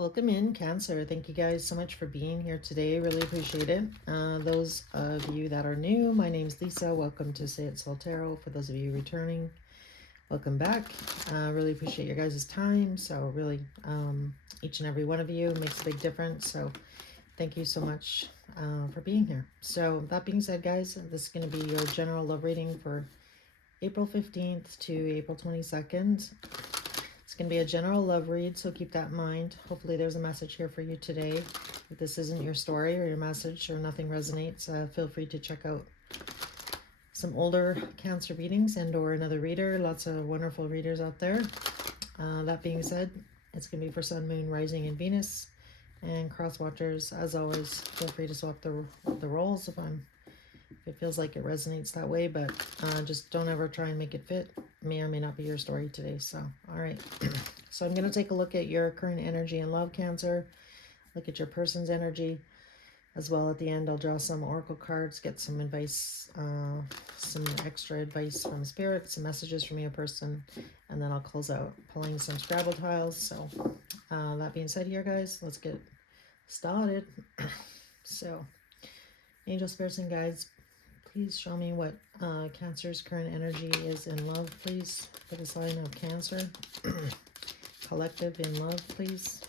Welcome in, Cancer. Thank you guys so much for being here today. Really appreciate it. Those of you that are new, my name's Lisa. Welcome to Say It Soul Tarot. For those of you returning, welcome back. Really appreciate your guys' time. So really, each and every one of you makes a big difference. So thank you so much for being here. So that being said, guys, this is going to be your general love reading for April 15th to April 22nd. It's going to be a general love read, so keep that in mind. Hopefully there's a message here for you today. If this isn't your story or your message or nothing resonates, feel free to check out some older Cancer readings and or another reader. Lots of wonderful readers out there. That being said, it's going to be for Sun, Moon, Rising, and Venus. And cross watchers, as always, feel free to swap the roles if it feels like it resonates that way, but just don't ever try and make it fit. May or may not be your story today. So all right. So I'm going to take a look at your current energy in love, Cancer. Look at your person's energy as well. At the end, I'll draw some oracle cards, get some advice, some extra advice from spirit, some messages from your person, and then I'll close out pulling some Scrabble tiles. So that being said here, guys, let's get started. So angel, spirits, and guides, please show me what Cancer's current energy is in love, please, for the sign of Cancer. Collective in love, please.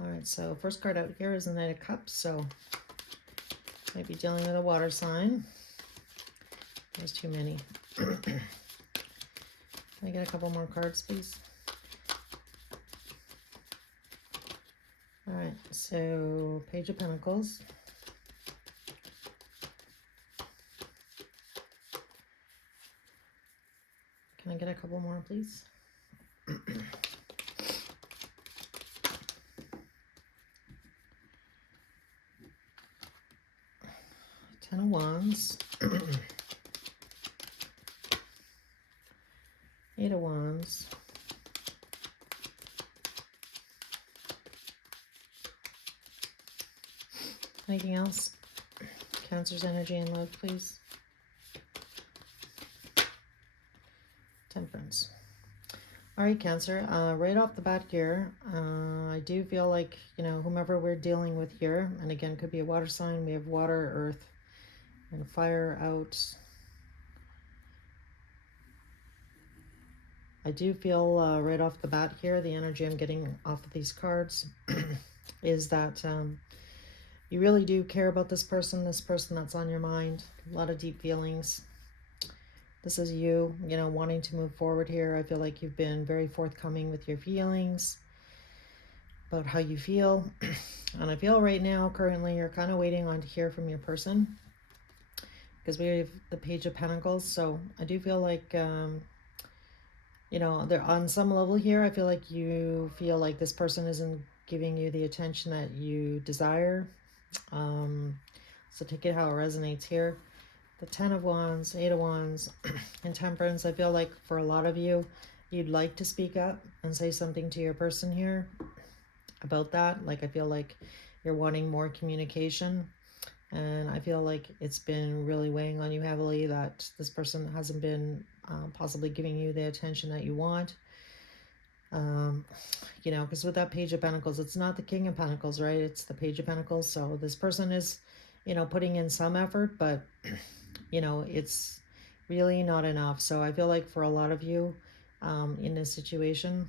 All right, so first card out here is the Knight of Cups, so might be dealing with a water sign. There's too many. Can I get a couple more cards, please? All right, so Page of Pentacles. Can I get a couple more, please? Ten of Wands. Eight of Wands. Anything else? Cancer's energy and love, please. Temperance. All right, Cancer, right off the bat here, I do feel like, you know, whomever we're dealing with here, and again, could be a water sign. We have water, earth, and fire out. I do feel right off the bat here, the energy I'm getting off of these cards is that you really do care about this person that's on your mind. A lot of deep feelings. This is you, you know, wanting to move forward here. I feel like you've been very forthcoming with your feelings about how you feel. And I feel right now, currently, you're kind of waiting on to hear from your person because we have the Page of Pentacles. So I do feel like, you know, they're on some level here. I feel like you feel like this person isn't giving you the attention that you desire. So take it how it resonates here. The Ten of Wands, Eight of Wands, and Temperance. I feel like for a lot of you, you'd like to speak up and say something to your person here about that. Like, I feel like you're wanting more communication. And I feel like it's been really weighing on you heavily that this person hasn't been possibly giving you the attention that you want. You know, because with that Page of Pentacles, it's not the King of Pentacles, right? It's the Page of Pentacles. So this person is, you know, putting in some effort, but you know, it's really not enough. So I feel like for a lot of you in this situation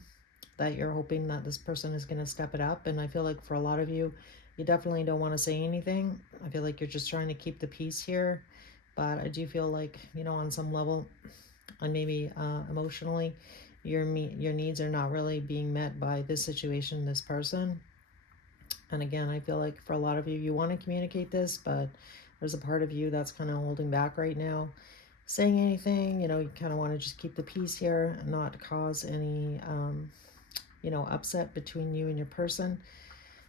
that you're hoping that this person is going to step it up. And I feel like for a lot of you, you definitely don't want to say anything. I feel like you're just trying to keep the peace here. But I do feel like, you know, on some level, and maybe emotionally, your needs are not really being met by this situation, this person. And again, I feel like for a lot of you, you want to communicate this, but there's a part of you that's kind of holding back right now saying anything. You know, you kind of want to just keep the peace here and not cause any you know, upset between you and your person.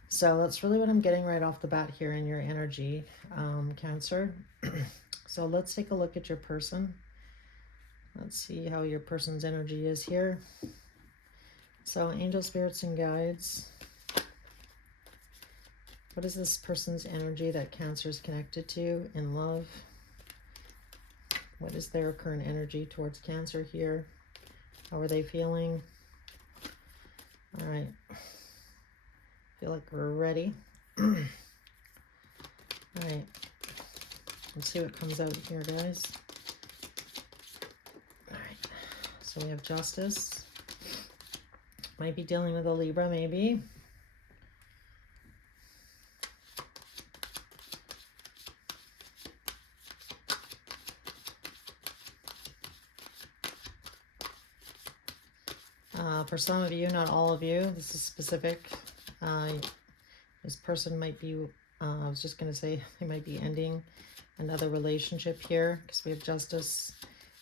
So that's really what I'm getting right off the bat here in your energy, Cancer. So let's take a look at your person. Let's see how your person's energy is here. So angel, spirits, and guides. What is this person's energy that Cancer is connected to in love? What is their current energy towards Cancer here? How are they feeling? All right. Feel like we're ready. All right. Let's see what comes out here, guys. All right. So we have Justice. Might be dealing with a Libra, maybe. For some of you, not all of you, this is specific. This person might be, I was just going to say, they might be ending another relationship here because we have Justice,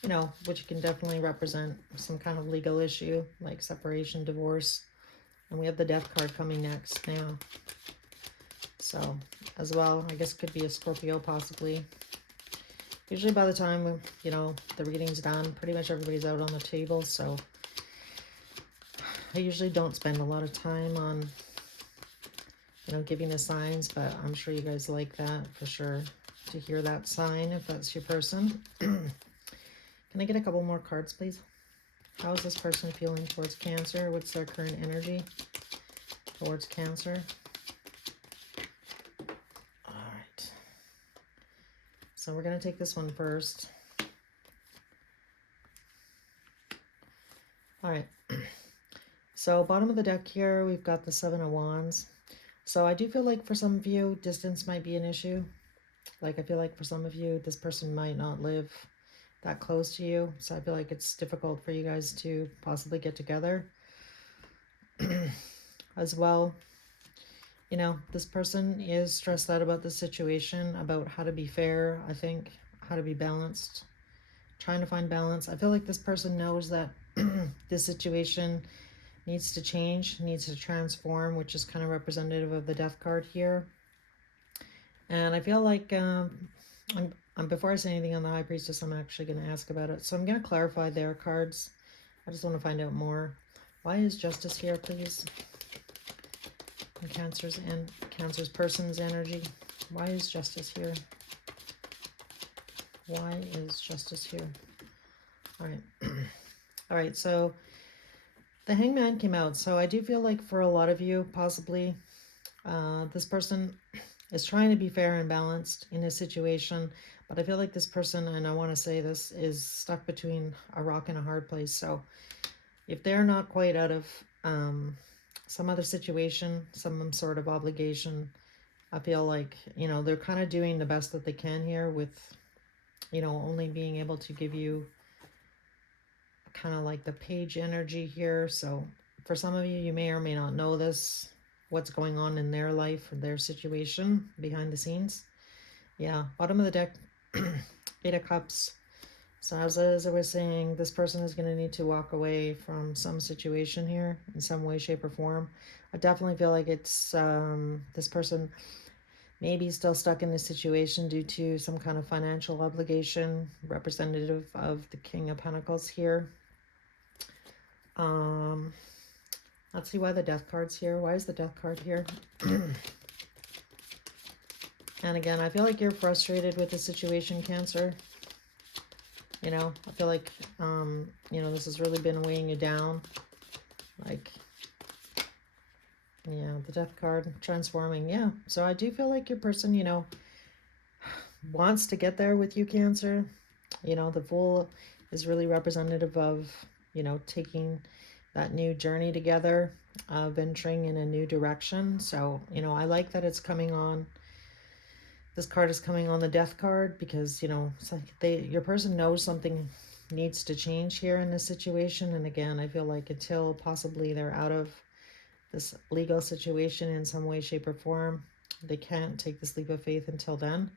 you know, which can definitely represent some kind of legal issue like separation, divorce. And we have the Death card coming next now. So, as well, I guess could be a Scorpio possibly. Usually by the time, you know, the reading's done, pretty much everybody's out on the table, so I usually don't spend a lot of time on, you know, giving the signs, but I'm sure you guys like that for sure, to hear that sign if that's your person. Can I get a couple more cards, please? How is this person feeling towards Cancer? What's their current energy towards Cancer? All right. So we're going to take this one first. All right. So bottom of the deck here, we've got the Seven of Wands. So I do feel like for some of you, distance might be an issue. Like I feel like for some of you, this person might not live that close to you. So I feel like it's difficult for you guys to possibly get together. As well, you know, this person is stressed out about the situation, about how to be fair, I think, how to be balanced, trying to find balance. I feel like this person knows that this situation needs to change, needs to transform, which is kind of representative of the Death card here. And I feel like before I say anything on the High Priestess, I'm actually going to ask about it. So I'm going to clarify their cards. I just want to find out more. Why is Justice here, please? And Cancer's person's energy. Why is Justice here? Why is Justice here? All right. All right, so the Hangman came out. So I do feel like for a lot of you, possibly, this person is trying to be fair and balanced in a situation, but I feel like this person, and I want to say this, is stuck between a rock and a hard place. So if they're not quite out of some other situation, some sort of obligation, I feel like, you know, they're kind of doing the best that they can here with, you know, only being able to give you kind of like the Page energy here. So for some of you, you may or may not know this, what's going on in their life or their situation behind the scenes. Yeah, bottom of the deck, Eight of Cups. So as I was saying, this person is going to need to walk away from some situation here in some way, shape, or form. I definitely feel like it's this person maybe still stuck in this situation due to some kind of financial obligation, representative of the King of Pentacles here. Let's see why the Death card's here. Why is the Death card here? And again, I feel like you're frustrated with the situation, Cancer. You know, I feel like, you know, this has really been weighing you down. Like, yeah, the Death card, transforming, yeah. So I do feel like your person, you know, wants to get there with you, Cancer. You know, the Fool is really representative of, you know, taking that new journey together, venturing in a new direction. So, you know, I like that it's coming on. This card is coming on the Death card because, you know, it's like your person knows something needs to change here in this situation. And again, I feel like until possibly they're out of this legal situation in some way, shape, or form, they can't take this leap of faith until then.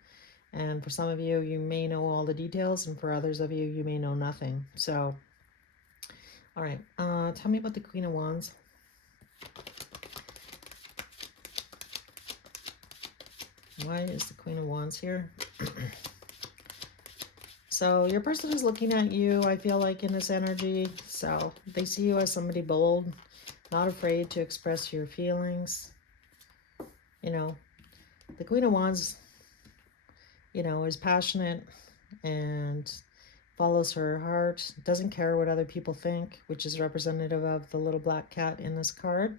And for some of you, you may know all the details, and for others of you, you may know nothing. So, all right, tell me about the Queen of Wands. Why is the Queen of Wands here? So your person is looking at you, I feel like, in this energy. So they see you as somebody bold, not afraid to express your feelings. You know, the Queen of Wands, you know, is passionate and follows her heart, doesn't care what other people think, which is representative of the little black cat in this card.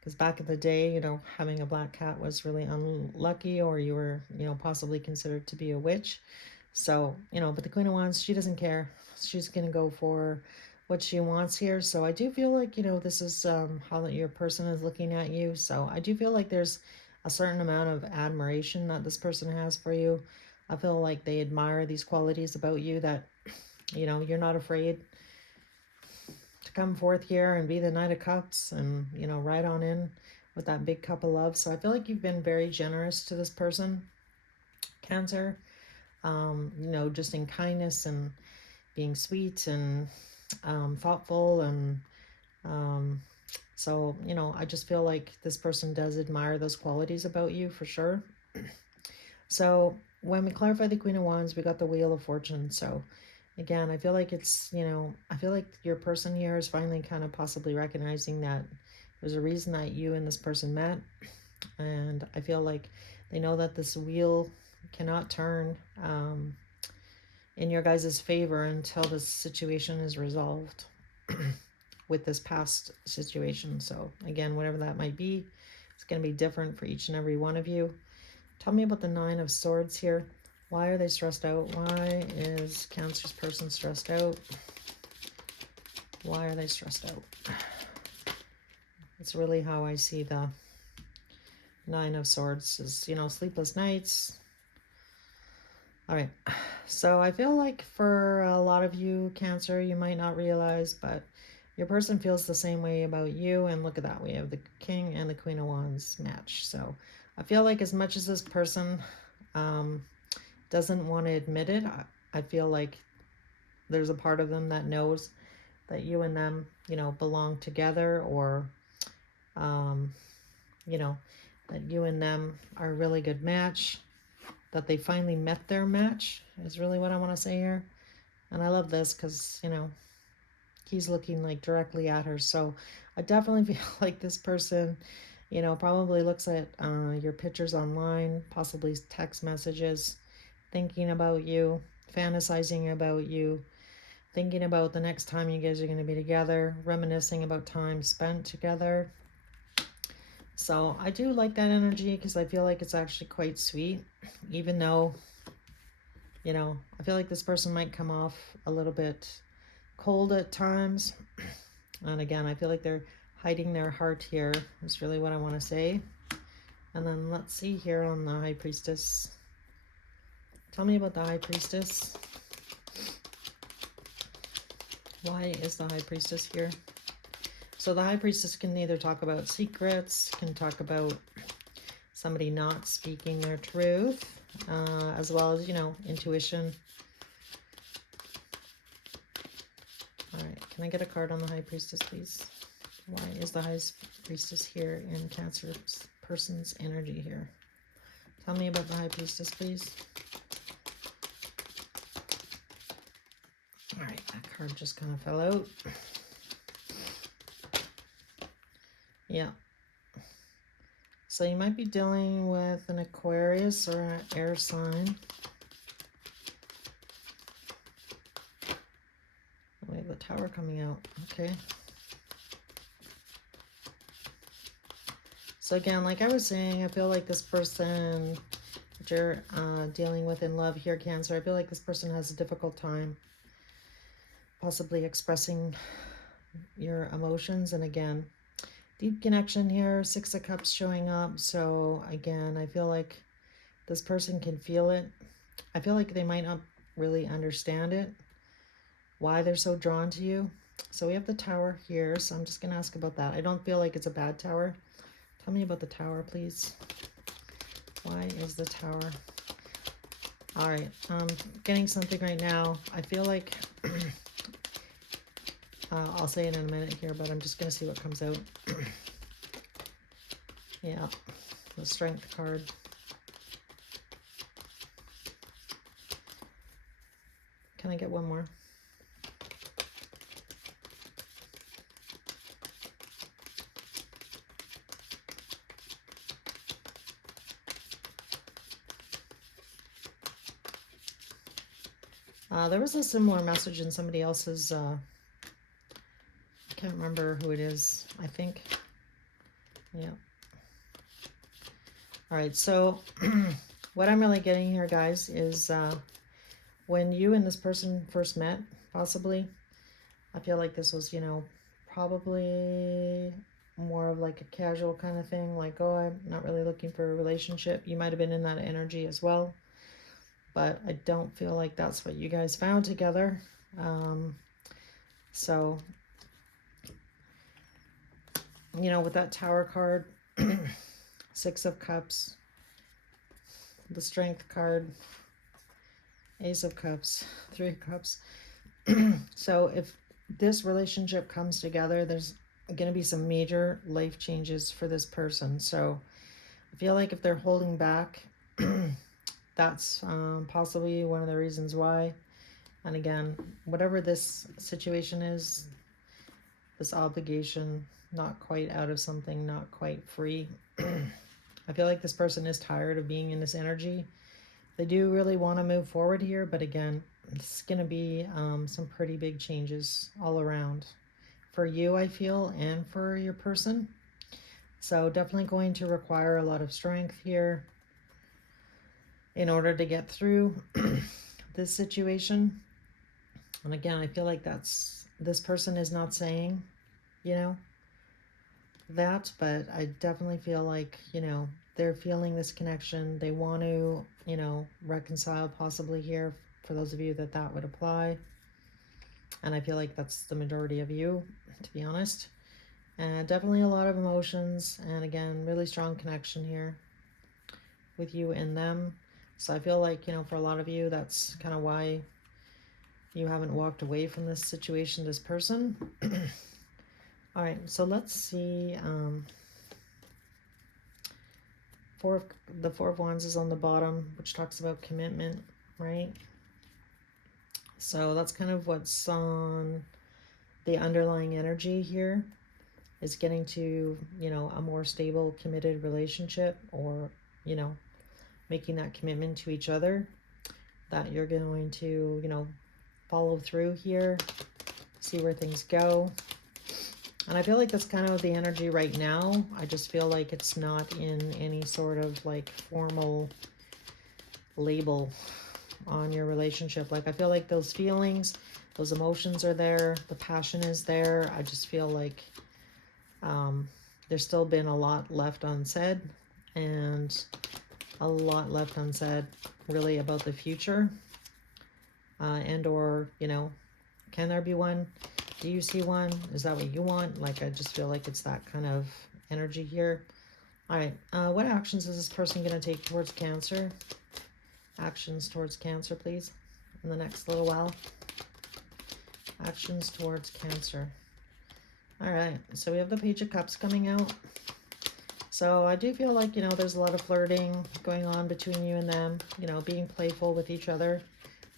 Because back in the day, you know, having a black cat was really unlucky, or you were, you know, possibly considered to be a witch. So, you know, but the Queen of Wands, she doesn't care. She's going to go for what she wants here. So I do feel like, you know, this is how your person is looking at you. So I do feel like there's a certain amount of admiration that this person has for you. I feel like they admire these qualities about you, that, you know, you're not afraid to come forth here and be the Knight of Cups and, you know, ride on in with that big cup of love. So I feel like you've been very generous to this person, Cancer, you know, just in kindness and being sweet and thoughtful. And so, you know, I just feel like this person does admire those qualities about you for sure. So when we clarify the Queen of Wands, we got the Wheel of Fortune. So again, I feel like it's, you know, I feel like your person here is finally kind of possibly recognizing that there's a reason that you and this person met. And I feel like they know that this wheel cannot turn in your guys' favor until this situation is resolved with this past situation. So again, whatever that might be, it's going to be different for each and every one of you. Tell me about the Nine of Swords here. Why are they stressed out? Why is Cancer's person stressed out? Why are they stressed out? It's really how I see the Nine of Swords is, you know, sleepless nights. All right. So I feel like for a lot of you, Cancer, you might not realize, but your person feels the same way about you. And look at that. We have the King and the Queen of Wands match. So I feel like as much as this person doesn't want to admit it, I feel like there's a part of them that knows that you and them, you know, belong together, or, you know, that you and them are a really good match, that they finally met their match is really what I want to say here. And I love this because, you know, he's looking like directly at her. So I definitely feel like this person, you know, probably looks at your pictures online, possibly text messages, thinking about you, fantasizing about you, thinking about the next time you guys are going to be together, reminiscing about time spent together. So I do like that energy because I feel like it's actually quite sweet, even though, you know, I feel like this person might come off a little bit cold at times. And again, I feel like they're hiding their heart here is really what I want to say. And then let's see here on the High Priestess. Tell me about the High Priestess. Why is the High Priestess here? So the High Priestess can either talk about secrets, can talk about somebody not speaking their truth, as well as, you know, intuition. All right, can I get a card on the High Priestess, please? Why is the High Priestess here in Cancer person's energy here? Tell me about the High Priestess, please. All right, that card just kind of fell out. Yeah. So you might be dealing with an Aquarius or an air sign. We have the Tower coming out. Okay. So again, like I was saying, I feel like this person that you're dealing with in love here, Cancer, I feel like this person has a difficult time possibly expressing your emotions. And again, deep connection here, Six of Cups showing up. So again, I feel like this person can feel it. I feel like they might not really understand it, why they're so drawn to you. So we have the Tower here, so I'm just going to ask about that. I don't feel like it's a bad Tower. Tell me about the Tower, please. Why is the Tower? All right, I'm getting something right now. I feel like, I'll say it in a minute here, but I'm just going to see what comes out. Yeah, the Strength card. Can I get one more? There was a similar message in somebody else's, I can't remember who it is. I think Yeah. All right, so what I'm really getting here, guys, is when you and this person first met, possibly, I feel like this was, probably more of like a casual kind of thing, like, oh, I'm not really looking for a relationship. You might have been in that energy as well, but I don't feel like that's what you guys found together. So, with that Tower card, Six of Cups, the Strength card, Ace of Cups, Three of Cups. So if this relationship comes together, there's going to be some major life changes for this person. So I feel like if they're holding back, that's possibly one of the reasons why. And again, whatever this situation is, this obligation, not quite out of something, not quite free. I feel like this person is tired of being in this energy. They do really want to move forward here, but again, it's going to be some pretty big changes all around for you, I feel, and for your person. So definitely going to require a lot of strength here in order to get through this situation. And again, I feel like this person is not saying, that, but I definitely feel like, they're feeling this connection. They want to, reconcile possibly here for those of you that would apply. And I feel like that's the majority of you, to be honest. And definitely a lot of emotions. And again, really strong connection here with you and them. So I feel like, for a lot of you, that's kind of why you haven't walked away from this situation, this person. All right, so let's see. The Four of Wands is on the bottom, which talks about commitment, right? So that's kind of what's on the underlying energy here, is getting to, a more stable, committed relationship, or, making that commitment to each other, that you're going to, follow through here, see where things go. And I feel like that's kind of the energy right now. I just feel like it's not in any sort of like formal label on your relationship. Like I feel like those feelings, those emotions are there, the passion is there. I just feel like there's still been a lot left unsaid, and a lot left unsaid really about the future, and or can there be one? Do you see one? Is that what you want? Like, I just feel like it's that kind of energy here. All right, what actions is this person going to take towards Cancer? Actions towards Cancer, please, in the next little while. Actions towards Cancer. All right, so we have the Page of Cups coming out. So I do feel like, there's a lot of flirting going on between you and them, being playful with each other,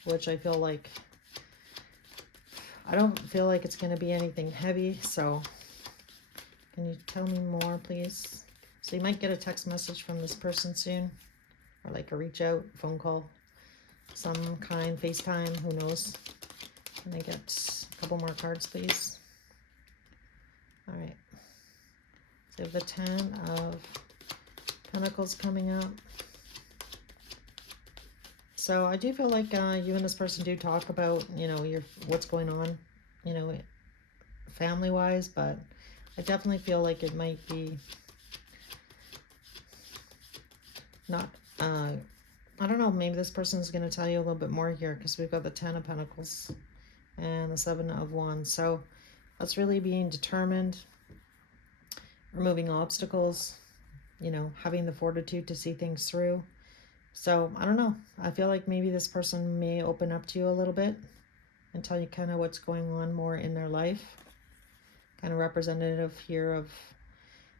which I feel like, I don't feel like it's going to be anything heavy. So can you tell me more, please? So you might get a text message from this person soon, or like a reach out, phone call, some kind, FaceTime, who knows. Can I get a couple more cards, please? All right. So we have the Ten of Pentacles coming up. So I do feel like you and this person do talk about, what's going on, family-wise, but I definitely feel like it might be not, I don't know, maybe this person's going to tell you a little bit more here, because we've got the Ten of Pentacles and the Seven of Wands. So that's really being determined, removing obstacles, having the fortitude to see things through. So I don't know. I feel like maybe this person may open up to you a little bit and tell you kind of what's going on more in their life. Kind of representative here of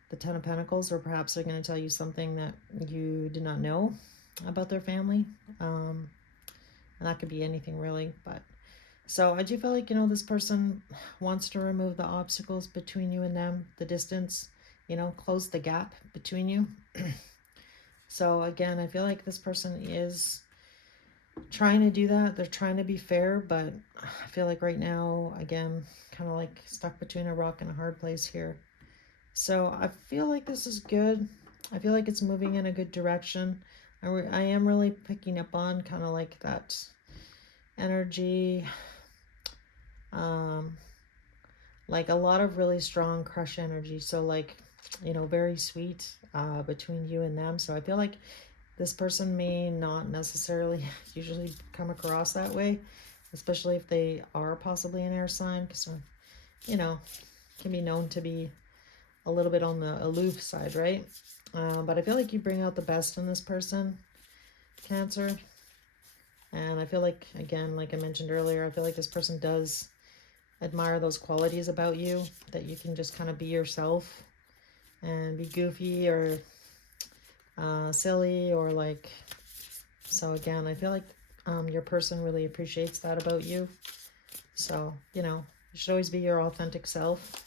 the Ten of Pentacles, or perhaps they're going to tell you something that you did not know about their family. And that could be anything really. But so I do feel like, this person wants to remove the obstacles between you and them, the distance, close the gap between you. So again, I feel like this person is trying to do that. They're trying to be fair, but I feel like right now, again, kind of like stuck between a rock and a hard place here. So I feel like this is good. I feel like it's moving in a good direction. I am really picking up on kind of like that energy, um, like a lot of really strong crush energy. So like, you know, very sweet between you and them. So I feel like this person may not necessarily usually come across that way, especially if they are possibly an air sign, because, you know, can be known to be a little bit on the aloof side, right? But I feel like you bring out the best in this person, Cancer. And I feel like, again, like I mentioned earlier, I feel like this person does admire those qualities about you, that you can just kind of be yourself and be goofy or silly or like, so again, I feel like your person really appreciates that about you. So, you know, you should always be your authentic self.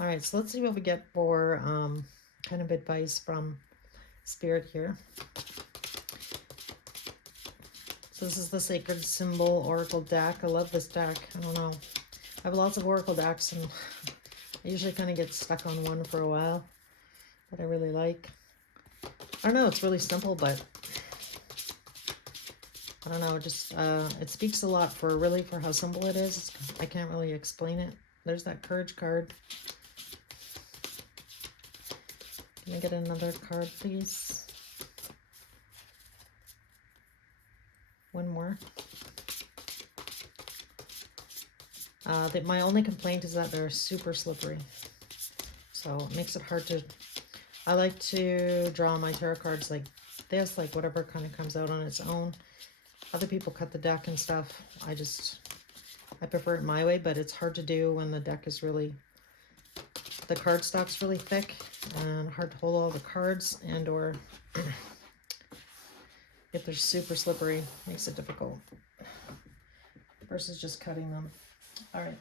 All right, so let's see what we get for kind of advice from Spirit here. So this is the Sacred Symbol Oracle deck. I love this deck. I don't know. I have lots of Oracle decks, and I usually kind of get stuck on one for a while that I really like. I don't know, it's really simple, but I don't know, just it speaks a lot for how simple it is. I can't really explain it. There's that Courage card. Can I get another card, please? One more. My only complaint is that they're super slippery. So it makes it hard to... I like to draw my tarot cards like this, like whatever kind of comes out on its own. Other people cut the deck and stuff. I prefer it my way, but it's hard to do when the deck is really... The cardstock's really thick and hard to hold all the cards, and or if they're super slippery, makes it difficult versus just cutting them. All right.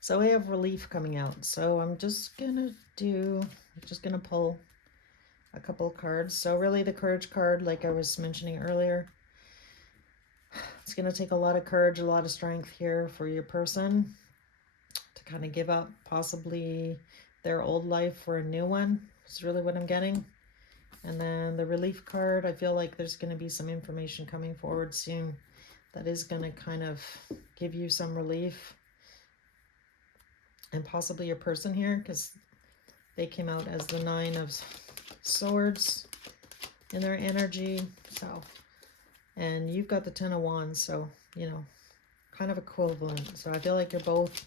So we have relief coming out. So I'm just gonna pull a couple of cards. So really the Courage card, like I was mentioning earlier, it's gonna take a lot of courage, a lot of strength here for your person to kind of give up possibly their old life for a new one. Is really what I'm getting. And then the Relief card, I feel like there's going to be some information coming forward soon that is going to kind of give you some relief. And possibly your person here, because they came out as the 9 of Swords in their energy. So, and you've got the 10 of Wands, so, you know, kind of equivalent. So I feel like you're both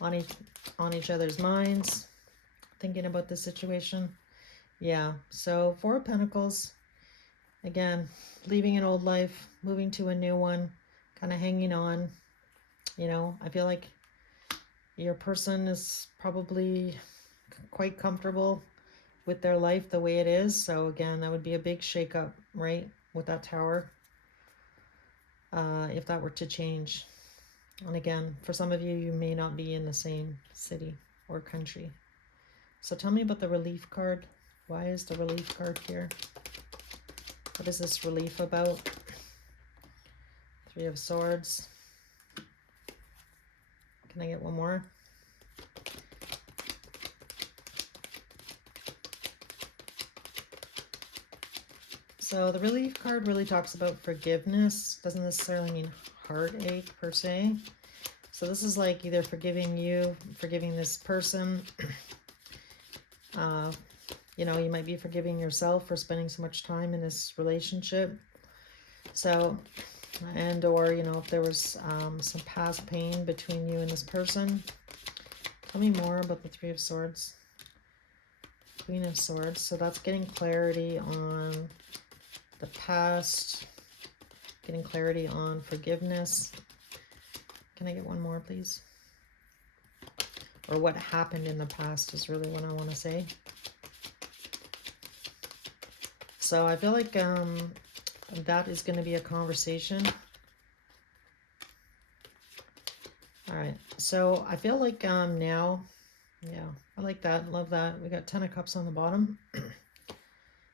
on each other's minds, thinking about this situation. Yeah, so 4 of Pentacles, again, leaving an old life, moving to a new one, kind of hanging on. You know, I feel like your person is probably quite comfortable with their life the way it is. So again, that would be a big shakeup, right, with that Tower, if that were to change. And again, for some of you, you may not be in the same city or country. So tell me about the Relief card. Why is the Relief card here? What is this relief about? 3 of Swords. Can I get one more? So the Relief card really talks about forgiveness. Doesn't necessarily mean heartache per se. So this is like either forgiving you, forgiving this person. You know, you might be forgiving yourself for spending so much time in this relationship. So, and or, you know, if there was some past pain between you and this person. Tell me more about the 3 of Swords. Queen of Swords. So that's getting clarity on the past, getting clarity on forgiveness. Can I get one more, please? Or what happened in the past is really what I want to say. So I feel like that is going to be a conversation. All right. So I feel like now, yeah, I like that. Love that. We got 10 of Cups on the bottom.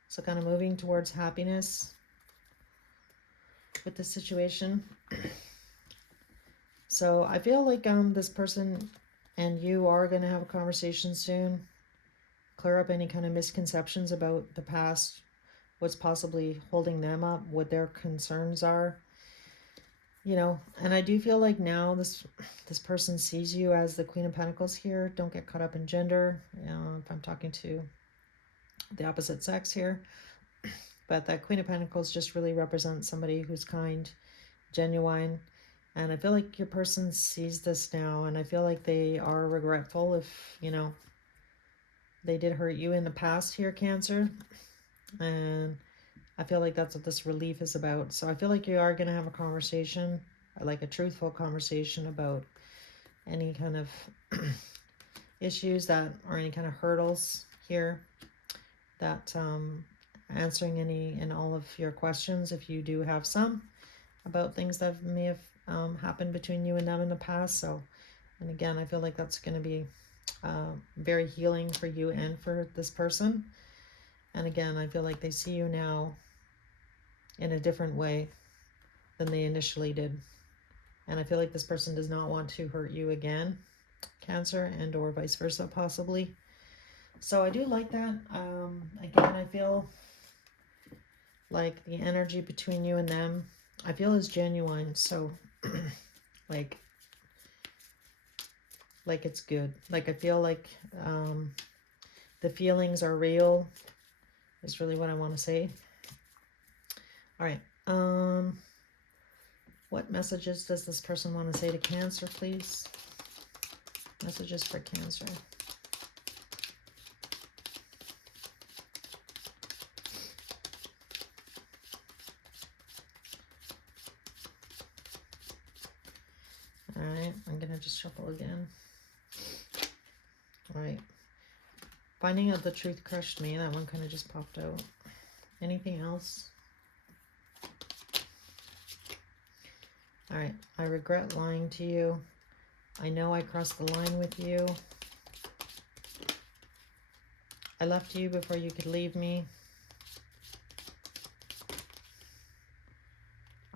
So kind of moving towards happiness with the situation. So I feel like this person and you are going to have a conversation soon. Clear up any kind of misconceptions about the past, what's possibly holding them up, what their concerns are. And I do feel like now this person sees you as the Queen of Pentacles here. Don't get caught up in gender. If I'm talking to the opposite sex here, but that Queen of Pentacles just really represents somebody who's kind, genuine, and I feel like your person sees this now, and I feel like they are regretful if they did hurt you in the past here, Cancer, and I feel like that's what this relief is about. So I feel like you are going to have a conversation, like a truthful conversation about any kind of issues that, or any kind of hurdles here, that answering any and all of your questions, if you do have some, about things that may have happened between you and them in the past. So, and again, I feel like that's going to be very healing for you and for this person. And again, I feel like they see you now in a different way than they initially did. And I feel like this person does not want to hurt you again, Cancer, and or vice versa, possibly. So I do like that. Again, I feel like the energy between you and them, I feel, is genuine. So like it's good. Like I feel like the feelings are real, is really what I want to say. All right. What messages does this person want to say to Cancer, please? Messages for Cancer. All right, I'm going to just shuffle again. All right. Finding out the truth crushed me. That one kind of just popped out. Anything else? All right. I regret lying to you. I know I crossed the line with you. I left you before you could leave me.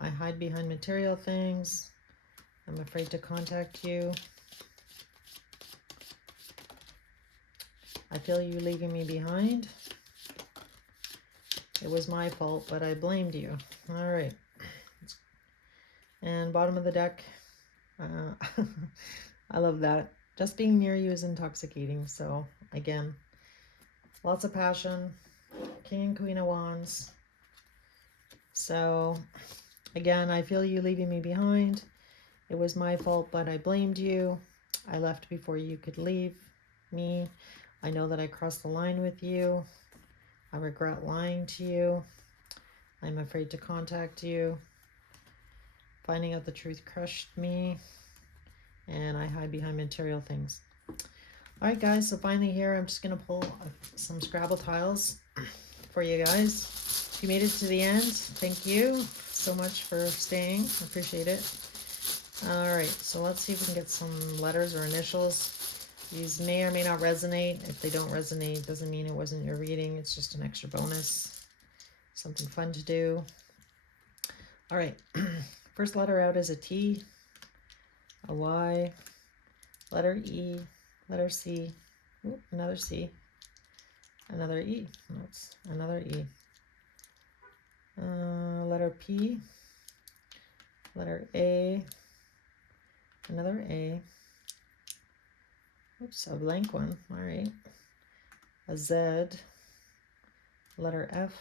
I hide behind material things. I'm afraid to contact you. I feel you leaving me behind. It was my fault, but I blamed you. All right. And bottom of the deck. I love that. Just being near you is intoxicating. So again, lots of passion. King and Queen of Wands. So again, I feel you leaving me behind. It was my fault, but I blamed you. I left before you could leave me. I know that I crossed the line with you. I regret lying to you. I'm afraid to contact you. Finding out the truth crushed me. And I hide behind material things. All right, guys. So finally here, I'm just going to pull some Scrabble tiles for you guys. If you made it to the end, thank you so much for staying. I appreciate it. All right, so let's see if we can get some letters or initials. These may or may not resonate. If they don't resonate, doesn't mean it wasn't your reading. It's just an extra bonus. Something fun to do. All right, first letter out is a T, a Y, letter E, letter C, ooh, another C, another E, that's another E, letter P, letter A, another A, oops, a blank one, all right, a Z, letter F,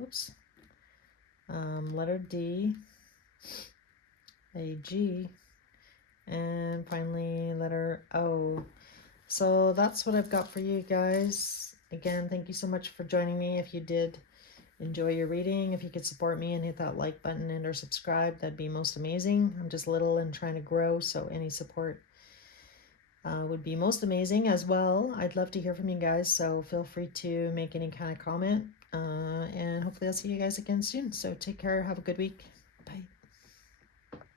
oops, letter D, a G, and finally letter O. So that's what I've got for you guys. Again, thank you so much for joining me. If you did enjoy your reading, if you could support me and hit that like button and or subscribe, that'd be most amazing. I'm just little and trying to grow, so any support would be most amazing as well. I'd love to hear from you guys, so feel free to make any kind of comment, and hopefully I'll see you guys again soon. So take care, have a good week.